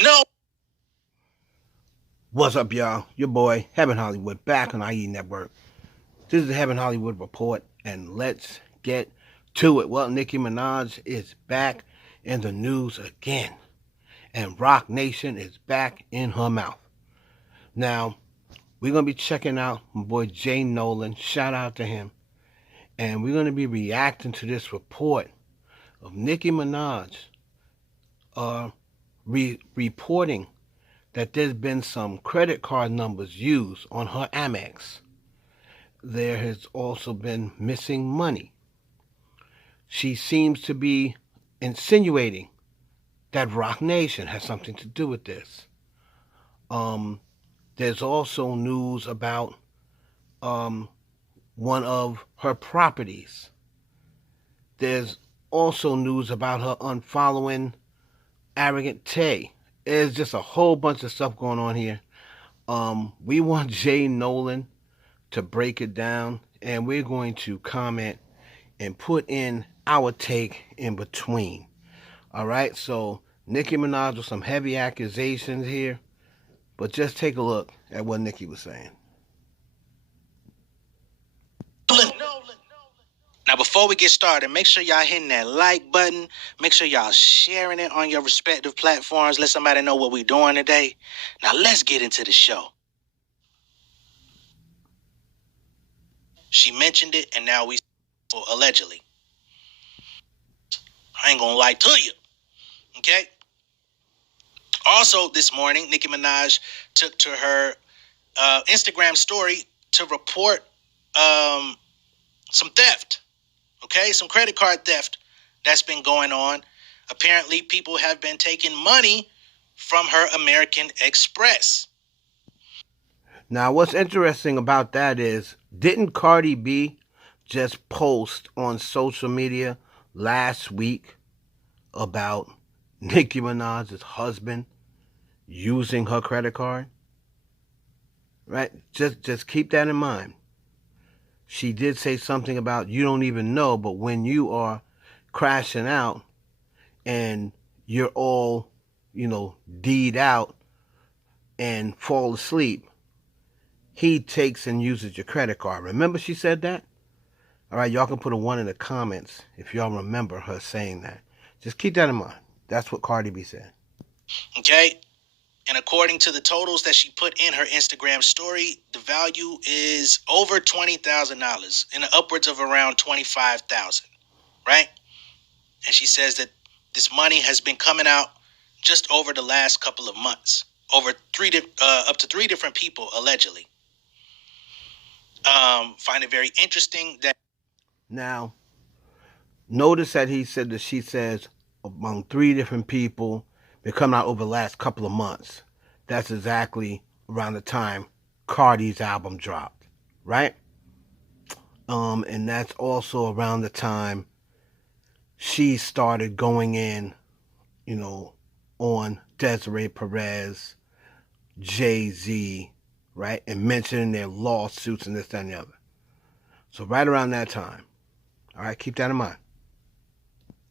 No. What's up, y'all? Your boy, Heaven Hollywood, back on IE Network. This is the Heaven Hollywood Report, and let's get to it. Well, Nicki Minaj is back in the news again, and Rock Nation is back in her mouth. Now, we're going to be checking out my boy JNolan. Shout out to him. And we're going to be reacting to this report of Nicki Minaj reporting that there's been some credit card numbers used on her Amex. There has also been missing money. She seems to be insinuating that Rock Nation has something to do with this. There's also news about one of her properties. There's also news about her unfollowing Arrogant Tay. There's just a whole bunch of stuff going on here. We want JNolan to break it down, and we're going to comment and put in our take in between. All right, so Nicki Minaj with some heavy accusations here, but just take a look at what Nicki was saying. Now, before we get started, make sure y'all hitting that like button. Make sure y'all sharing it on your respective platforms. Let somebody know what we're doing today. Now, let's get into the show. She mentioned it, and now we allegedly. I ain't gonna lie to you. Okay? Also, this morning, Nicki Minaj took to her Instagram story to report some theft. Okay, some credit card theft that's been going on. Apparently, people have been taking money from her American Express. Now, what's interesting about that is, didn't Cardi B just post on social media last week about Nicki Minaj's husband using her credit card? Right? Just keep that in mind. She did say something about you don't even know, but when you are crashing out and you're all, D'd out and fall asleep, he takes and uses your credit card. Remember she said that? All right, y'all can put a 1 in the comments if y'all remember her saying that. Just keep that in mind. That's what Cardi B said. Okay? And according to the totals that she put in her Instagram story, the value is over $20,000 and upwards of around $25,000, right? And she says that this money has been coming out just over the last couple of months, over up to three different people allegedly. Find it very interesting that. Now, notice that he said that she says among 3 different people been coming out over the last couple of months. That's exactly around the time Cardi's album dropped, right? And that's also around the time she started going in, on Desiree Perez, Jay-Z, right? And mentioning their lawsuits and this, that, and the other. So right around that time. All right, keep that in mind.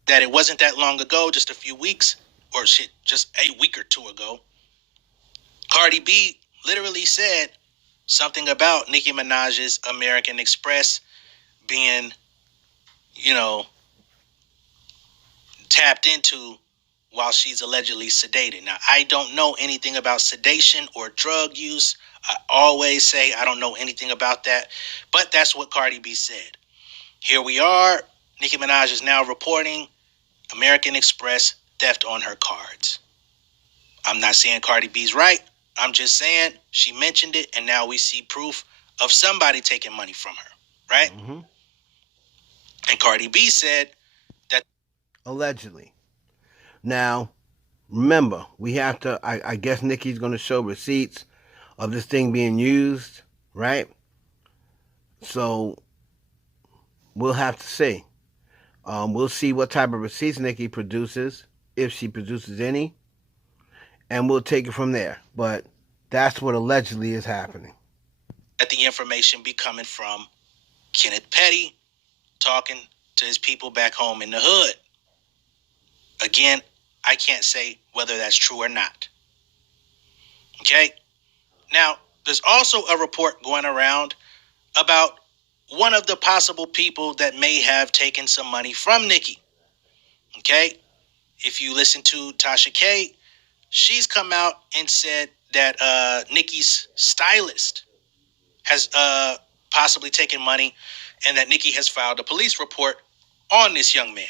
That it wasn't that long ago, just a few weeks, or just a week or two ago, Cardi B literally said something about Nicki Minaj's American Express being, tapped into while she's allegedly sedated. Now, I don't know anything about sedation or drug use. I always say I don't know anything about that, but that's what Cardi B said. Here we are. Nicki Minaj is now reporting American Express theft on her cards. I'm not saying Cardi B's right. I'm just saying she mentioned it, and now we see proof of somebody taking money from her, right? Mm-hmm. And Cardi B said that allegedly. Now, remember, we have to, I guess Nicki's going to show receipts of this thing being used, right? So, we'll have to see. We'll see what type of receipts Nicki produces, if she produces any, and we'll take it from there. But that's what allegedly is happening. That the information be coming from Kenneth Petty talking to his people back home in the hood. Again, I can't say whether that's true or not. Okay. Now, there's also a report going around about one of the possible people that may have taken some money from Nicki. Okay. If you listen to Tasha K, she's come out and said that Nicki's stylist has possibly taken money and that Nicki has filed a police report on this young man.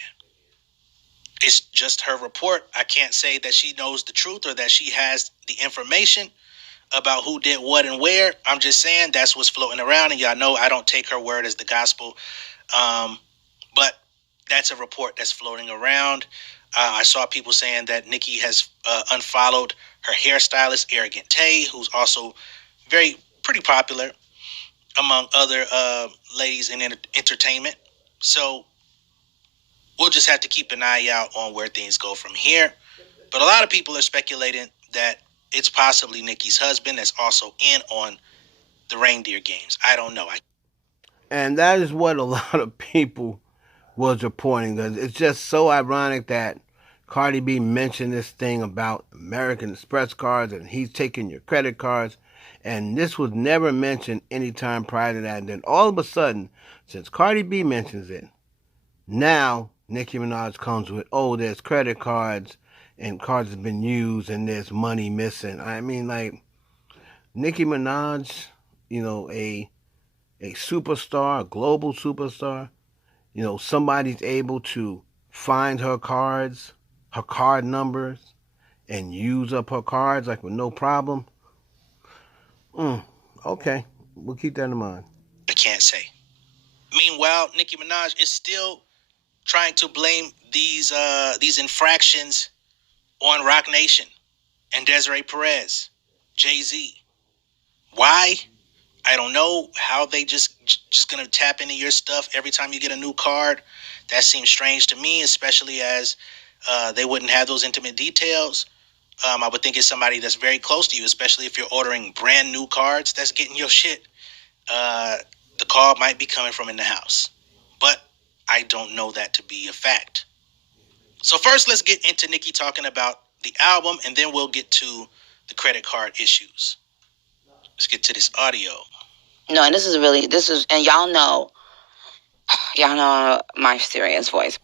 It's just her report. I can't say that she knows the truth or that she has the information about who did what and where. I'm just saying that's what's floating around, and y'all know I don't take her word as the gospel. Um, but that's a report that's floating around. I saw people saying that Nicki has unfollowed her hairstylist, Arrogant Tay, who's also very pretty popular among other ladies in entertainment. So we'll just have to keep an eye out on where things go from here. But a lot of people are speculating that it's possibly Nicki's husband that's also in on the reindeer games. I don't know. And that is what a lot of people was reporting. Cause it's just so ironic that Cardi B mentioned this thing about American Express cards and he's taking your credit cards. And this was never mentioned any time prior to that. And then all of a sudden, since Cardi B mentions it, now Nicki Minaj comes with, oh, there's credit cards and cards have been used and there's money missing. I mean, like, Nicki Minaj, a superstar, a global superstar, somebody's able to find her cards, her card numbers, and use up her cards like with no problem. Mm, okay, we'll keep that in mind. I can't say. Meanwhile, Nicki Minaj is still trying to blame these infractions on Rock Nation and Desiree Perez, Jay Z. Why? I don't know how they just gonna tap into your stuff every time you get a new card. That seems strange to me, especially as they wouldn't have those intimate details. I would think it's somebody that's very close to you, especially if you're ordering brand new cards that's getting your shit. Uh, the call might be coming from in the house, but I don't know that to be a fact. So first, let's get into Nicki talking about the album, and then we'll get to the credit card issues. Let's get to this audio. No, and and y'all know my serious voice.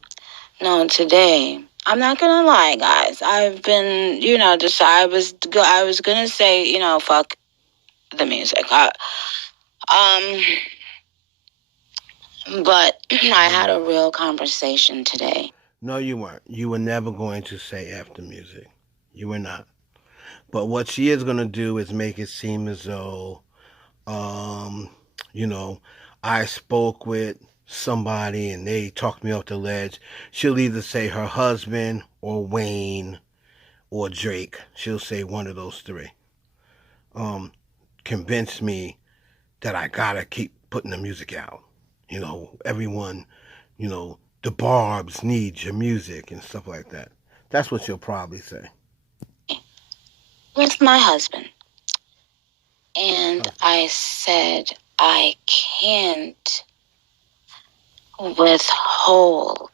No, today, I'm not gonna lie, guys. I've been, I was gonna say, fuck the music. But I No, had you a weren't. real conversation today. No, you weren't. You were never going to say after music. You were not. But what she is going to do is make it seem as though, um, you know, I spoke with somebody and they talked me off the ledge. She'll either say her husband or Wayne or Drake. She'll say one of those three. Um, convince me that I gotta keep putting the music out. Everyone, the Barb's need your music and stuff like that. That's what she'll probably say. With my husband. And I said, I can't withhold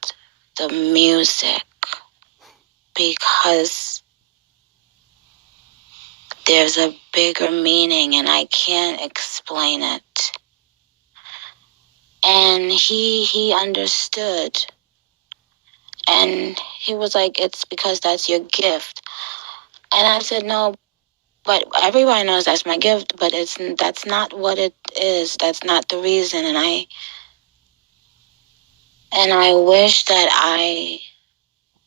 the music because there's a bigger meaning and I can't explain it. And he understood. And he was like, it's because that's your gift. And I said, no, but everybody knows that's my gift, but that's not what it is. That's not the reason. And I wish that I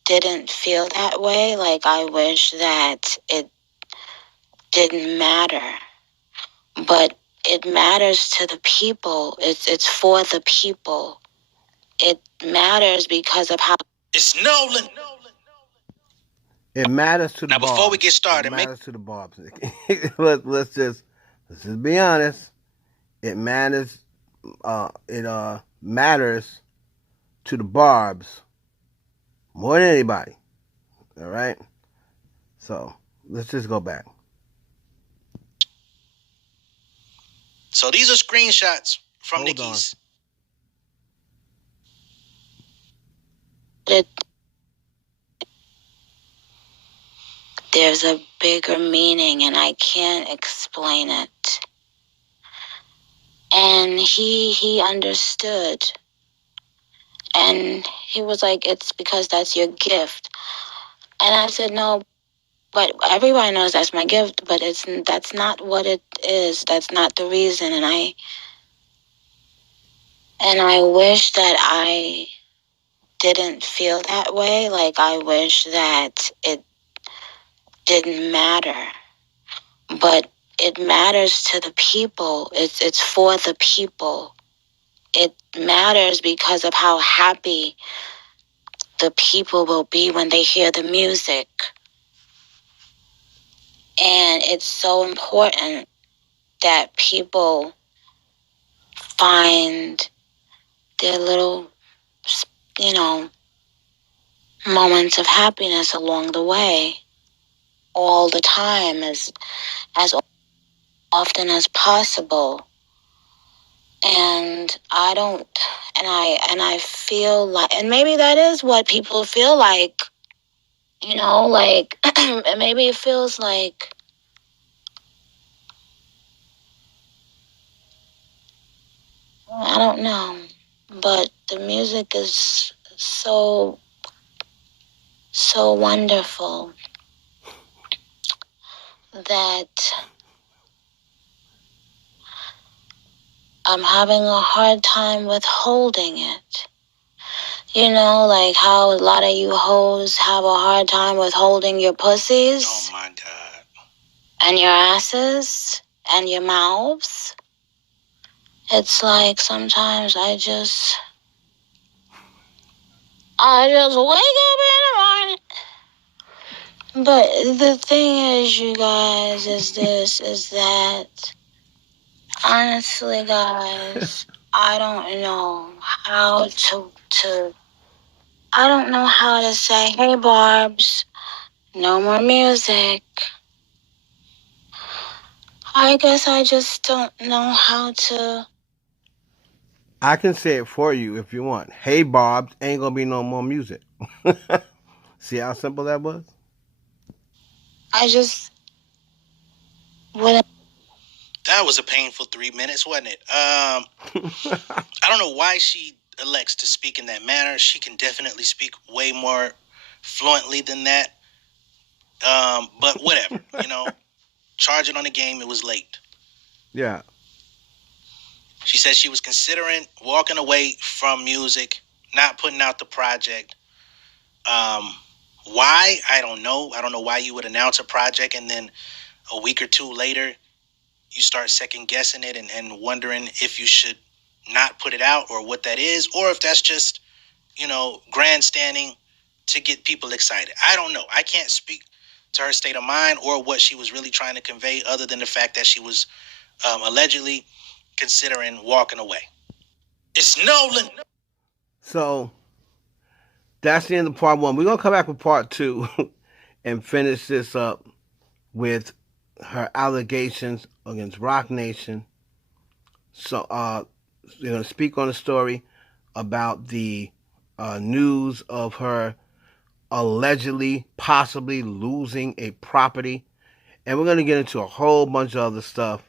didn't feel that way. Like, I wish that it didn't matter. But it matters to the people. It's for the people. It matters because of how it's Nolan. It matters to the Now, before we Barb's. get It started, make matters to the Barb's. Let's just be honest. It matters. It matters to the Barb's more than anybody. All right. So let's just go back. so these are screenshots from Hold on. Nicki's. It, there's a bigger meaning and I can't explain it. And he understood. And he was like, it's because that's your gift. And I said, no, but everybody knows that's my gift, but that's not what it is. That's not the reason. And I wish that I didn't feel that way. Like, I wish that it didn't matter. But it matters to the people. It's for the people. It matters because of how happy the people will be when they hear the music. And it's so important that people find their little, moments of happiness along the way, all the time, as often as possible. And I don't, and I feel like, and maybe that is what people feel like, like, maybe it feels like, I don't know, but the music is so wonderful that I'm having a hard time withholding it. Like how a lot of you hoes have a hard time withholding your pussies. Oh my God. And your asses and your mouths. It's like sometimes I just wake up in the morning. But the thing is, you guys, is that honestly, guys, I don't know how to I don't know how to say, hey, Barbs, no more music. I guess I just don't know how to. I can say it for you if you want. Hey, Bob's, ain't gonna be no more music. See how simple that was? I just wouldn't. That was a painful 3 minutes, wasn't it? I don't know why she elects to speak in that manner. She can definitely speak way more fluently than that. But whatever, charge it on the game. It was late. Yeah. She said she was considering walking away from music, not putting out the project. Why? I don't know. I don't know why you would announce a project and then a week or two later you start second guessing it and wondering if you should not put it out or what that is, or if that's just, grandstanding to get people excited. I don't know. I can't speak to her state of mind or what she was really trying to convey, other than the fact that she was allegedly considering walking away. It's Nolan. So that's the end of part one. We're gonna come back with part two and finish this up with her allegations against Rock Nation. So we're gonna speak on the story about the news of her allegedly, possibly losing a property. And we're going to get into a whole bunch of other stuff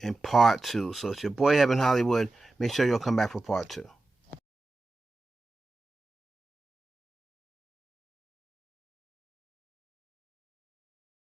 in part two. So it's your boy Heaven Hollywood. Make sure you'll come back for part two.